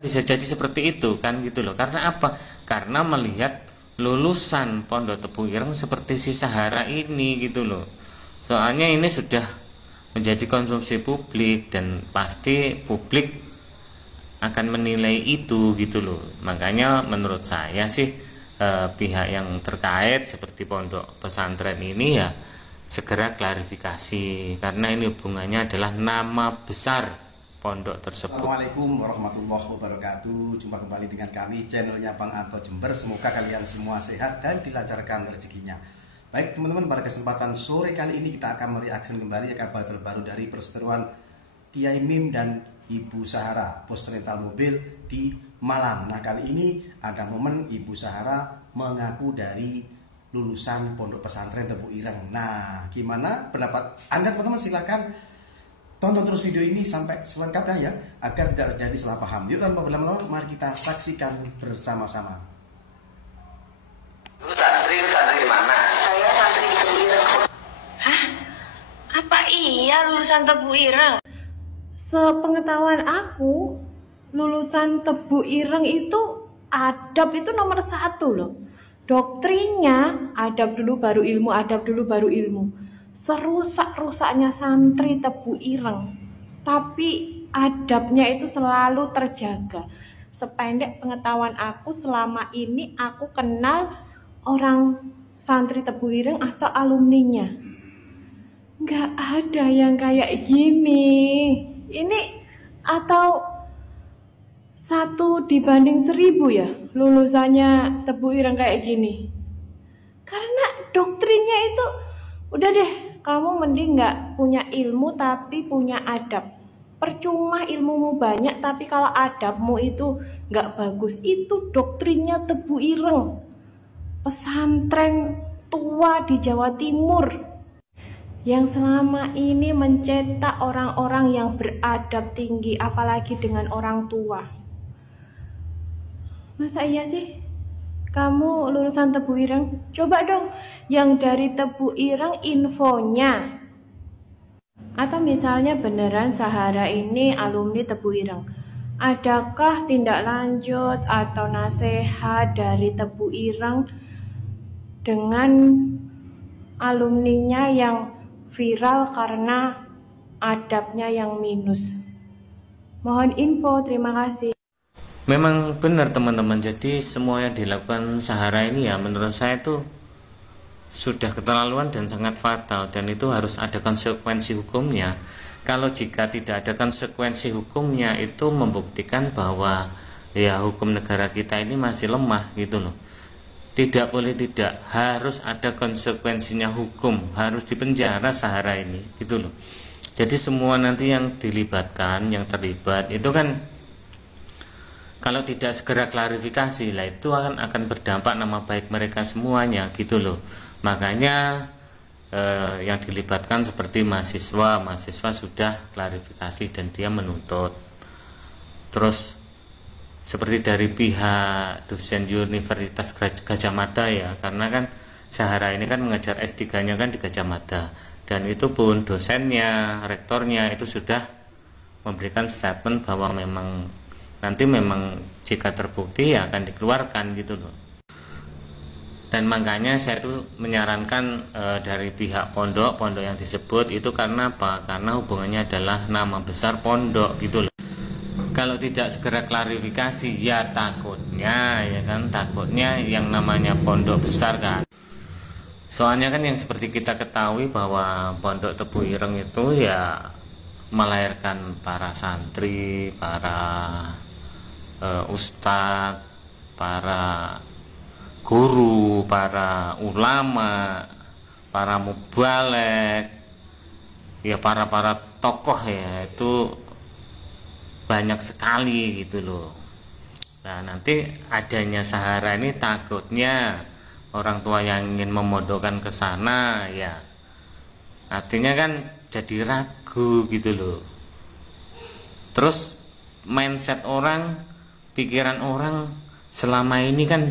Bisa jadi seperti itu kan gitu loh. Karena apa? Karena melihat lulusan Pondok Tebu Ireng seperti si Sahara ini gitu loh. Soalnya ini sudah menjadi konsumsi publik dan pasti publik akan menilai itu gitu loh. Makanya menurut saya sih pihak yang terkait seperti pondok pesantren ini ya segera klarifikasi, karena ini hubungannya adalah nama besar pondok tersebut. Assalamualaikum warahmatullahi wabarakatuh. Jumpa kembali dengan kami, channelnya Bang Anto Jember. Semoga kalian semua sehat dan dilancarkan rezekinya. Baik teman-teman, pada kesempatan sore kali ini kita akan mereaksi kembali kabar terbaru dari perseteruan Kiai Mim dan Ibu Sahara, pos rental mobil di Malang. Nah, kali ini ada momen Ibu Sahara mengaku dari lulusan Pondok Pesantren Tebu Ireng. Nah, gimana pendapat Anda teman-teman? Silakan tonton terus video ini sampai selengkapnya ya, agar tidak terjadi salah paham. Yuk tanpa berlama-lama, mari kita saksikan bersama-sama. Lu santri mana? Saya santri di Tebu Ireng. Hah? Apa iya lulusan Tebu Ireng? Sepengetahuan aku, lulusan Tebu Ireng itu adab itu nomor 1 loh. Doktrinnya adab dulu baru ilmu, adab dulu baru ilmu. Serusak-rusaknya santri Tebu Ireng, tapi adabnya itu selalu terjaga. Sependek pengetahuan aku selama ini, aku kenal orang santri Tebu Ireng atau alumninya, nggak ada yang kayak gini. Ini atau 1 dibanding 1000 ya lulusannya Tebu Ireng kayak gini. Karena doktrinnya itu udah deh, kamu mending nggak punya ilmu tapi punya adab. Percuma ilmumu banyak tapi kalau adabmu itu nggak bagus. Itu doktrinnya Tebu Ireng, pesantren tua di Jawa Timur yang selama ini mencetak orang-orang yang beradab tinggi, apalagi dengan orang tua. Masa iya sih kamu lulusan Tebu Ireng? Coba dong yang dari Tebu Ireng infonya. Atau misalnya beneran Sahara ini alumni Tebu Ireng, adakah tindak lanjut atau nasihat dari Tebu Ireng dengan alumninya yang viral karena adabnya yang minus? Mohon info, terima kasih. Memang benar teman-teman, jadi semua yang dilakukan Sahara ini ya menurut saya itu sudah keterlaluan dan sangat fatal, dan itu harus ada konsekuensi hukumnya. Kalau jika tidak ada konsekuensi hukumnya, itu membuktikan bahwa ya hukum negara kita ini masih lemah gitu loh. Tidak boleh tidak, harus ada konsekuensinya hukum, harus dipenjara Sahara ini gitu loh. Jadi semua nanti yang dilibatkan, yang terlibat itu kan kalau tidak segera klarifikasi lah, itu akan berdampak nama baik mereka semuanya gitu loh. Makanya yang dilibatkan seperti mahasiswa sudah klarifikasi dan dia menuntut. Terus seperti dari pihak dosen Universitas Gajah Mada ya, karena kan Sahara ini kan mengajar S3-nya kan di Gajah Mada, dan itu pun dosennya, rektornya itu sudah memberikan statement bahwa nanti memang jika terbukti ya akan dikeluarkan gitu loh. Dan makanya saya tuh menyarankan dari pihak pondok yang disebut itu, karena apa? Karena hubungannya adalah nama besar pondok gitu loh. Kalau tidak segera klarifikasi ya takutnya yang namanya pondok besar kan. Soalnya kan yang seperti kita ketahui bahwa Pondok Tebu Ireng itu ya melahirkan para santri, para ustadz, para guru, para ulama, para mubalek, ya para tokoh ya, itu banyak sekali gitu loh. Nah, nanti adanya Sahara ini takutnya orang tua yang ingin memondokkan ke sana ya artinya kan jadi ragu gitu loh. Terus mindset orang, pikiran orang selama ini kan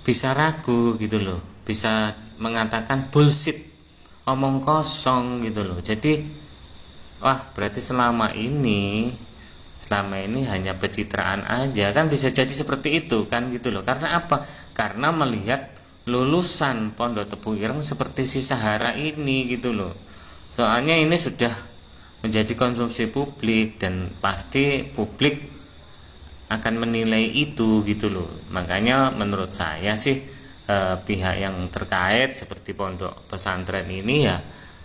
bisa ragu gitu loh, bisa mengatakan bullshit, omong kosong gitu loh. Jadi wah, berarti selama ini selama ini hanya pencitraan aja, kan bisa jadi seperti itu kan gitu loh. Karena apa? Karena melihat lulusan Pondok Tebu Ireng seperti si Sahara ini gitu loh. Soalnya ini sudah menjadi konsumsi publik dan pasti publik akan menilai itu gitu loh. Makanya menurut saya sih pihak yang terkait seperti pondok pesantren ini ya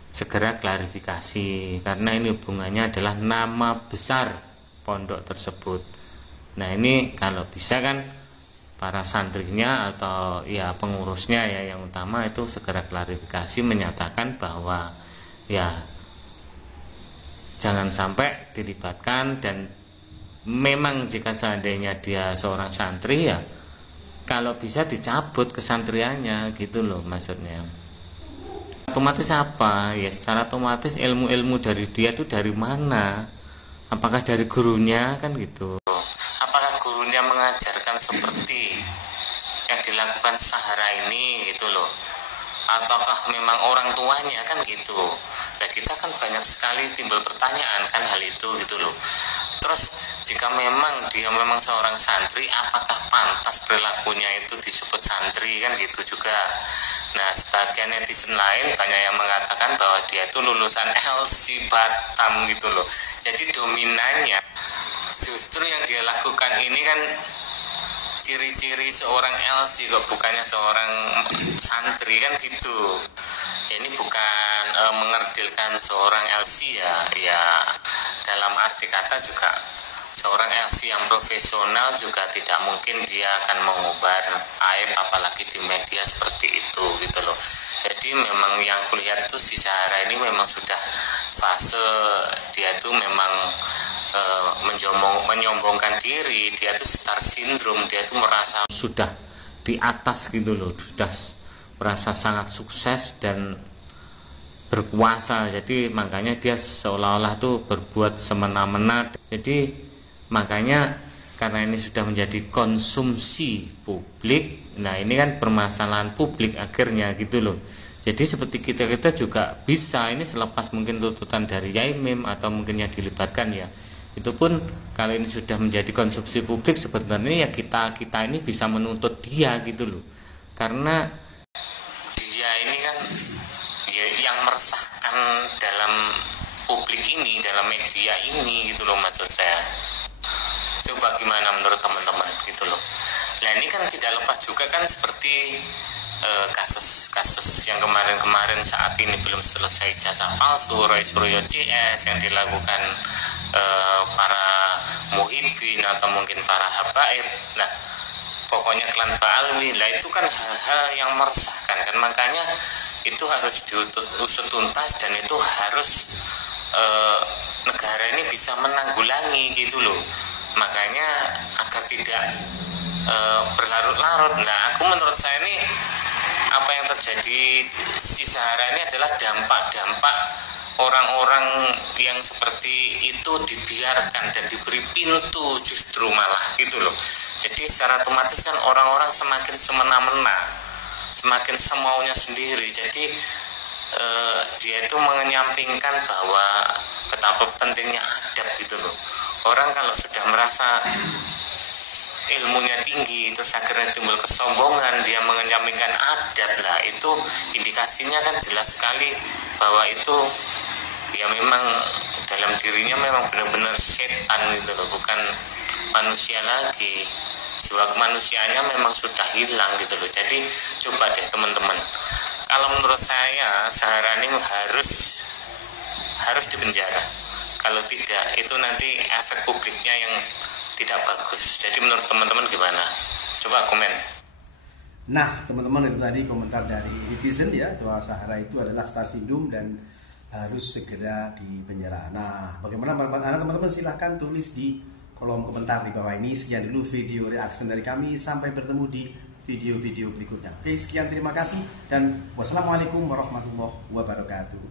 segera klarifikasi, karena ini hubungannya adalah nama besar pondok tersebut. Nah ini kalau bisa kan para santrinya atau ya pengurusnya ya yang utama itu segera klarifikasi, menyatakan bahwa ya jangan sampai dilibatkan, dan memang jika seandainya dia seorang santri ya kalau bisa dicabut kesantriannya gitu loh maksudnya. Otomatis apa? Ya secara otomatis ilmu-ilmu dari dia itu dari mana? Apakah dari gurunya kan gitu? Apakah gurunya mengajarkan seperti yang dilakukan Sahara ini gitu loh? Ataukah memang orang tuanya kan gitu? Nah kita kan banyak sekali timbul pertanyaan kan hal itu gitu loh. Terus jika memang dia memang seorang santri, apakah pantas perilakunya itu disebut santri kan gitu juga. Nah sebagian netizen lain banyak yang mengatakan bahwa dia itu lulusan LC Batam gitu loh. Jadi dominannya justru yang dia lakukan ini kan ciri-ciri seorang LC kok, bukannya seorang santri kan gitu. Ini bukan mengerdilkan seorang LC ya dalam arti kata juga seorang LC yang profesional juga tidak mungkin dia akan mengubar aib apalagi di media seperti itu gitu loh. Jadi memang yang kulihat itu si Sahara ini memang sudah fase dia itu memang menyombongkan diri, dia itu star syndrome, dia itu merasa sudah di atas gitu loh, sudah merasa sangat sukses dan berkuasa. Jadi makanya dia seolah-olah tuh berbuat semena-mena. Jadi makanya karena ini sudah menjadi konsumsi publik, nah ini kan permasalahan publik akhirnya gitu loh. Jadi seperti kita juga bisa, ini selepas mungkin tuntutan dari Yai Mim atau mungkin yang dilibatkan ya, itu pun kalau ini sudah menjadi konsumsi publik sebenarnya ya kita ini bisa menuntut dia gitu loh. Karena dia ini kan ya, yang meresahkan dalam publik ini, dalam media ini gitu loh maksud saya. Coba gimana menurut teman-teman gitu loh. Nah ini kan tidak lepas juga kan seperti kasus yang kemarin saat ini belum selesai ijazah palsu Roy Suryo CS yang dilakukan para muhibbin atau mungkin para habaib. Nah pokoknya klan Ba'alwi lah, itu kan hal-hal yang meresahkan kan, makanya itu harus diusut tuntas dan itu harus negara ini bisa menanggulangi gitu loh. Makanya agar tidak berlarut-larut. Nah aku menurut saya ini apa yang terjadi di Sahara ini adalah dampak-dampak orang-orang yang seperti itu dibiarkan dan diberi pintu justru malah gitu loh. Jadi secara otomatis kan orang-orang semakin semena-mena, semakin semaunya sendiri. Jadi dia itu menyampingkan bahwa betapa pentingnya adab gitu loh. Orang kalau sudah merasa ilmunya tinggi terus akhirnya timbul kesombongan, dia menyampingkan adab lah, itu indikasinya kan jelas sekali bahwa itu ya memang dalam dirinya memang benar-benar setan gitu loh, bukan manusia lagi. Jiwa kemanusiaannya memang sudah hilang gitu loh. Jadi coba deh teman-teman, kalau menurut saya Sahara ini harus dipenjara. Kalau tidak itu nanti efek publiknya yang tidak bagus. Jadi menurut teman-teman gimana? Coba komen. Nah teman-teman, itu tadi komentar dari netizen ya, bahwa Sahara itu adalah star syndrome dan harus segera dipenjara. Nah bagaimana teman-teman, silahkan tulis di kolom komentar di bawah ini. Sekian dulu video reaction dari kami, sampai bertemu di video-video berikutnya. Oke, sekian, terima kasih dan wassalamualaikum warahmatullahi wabarakatuh.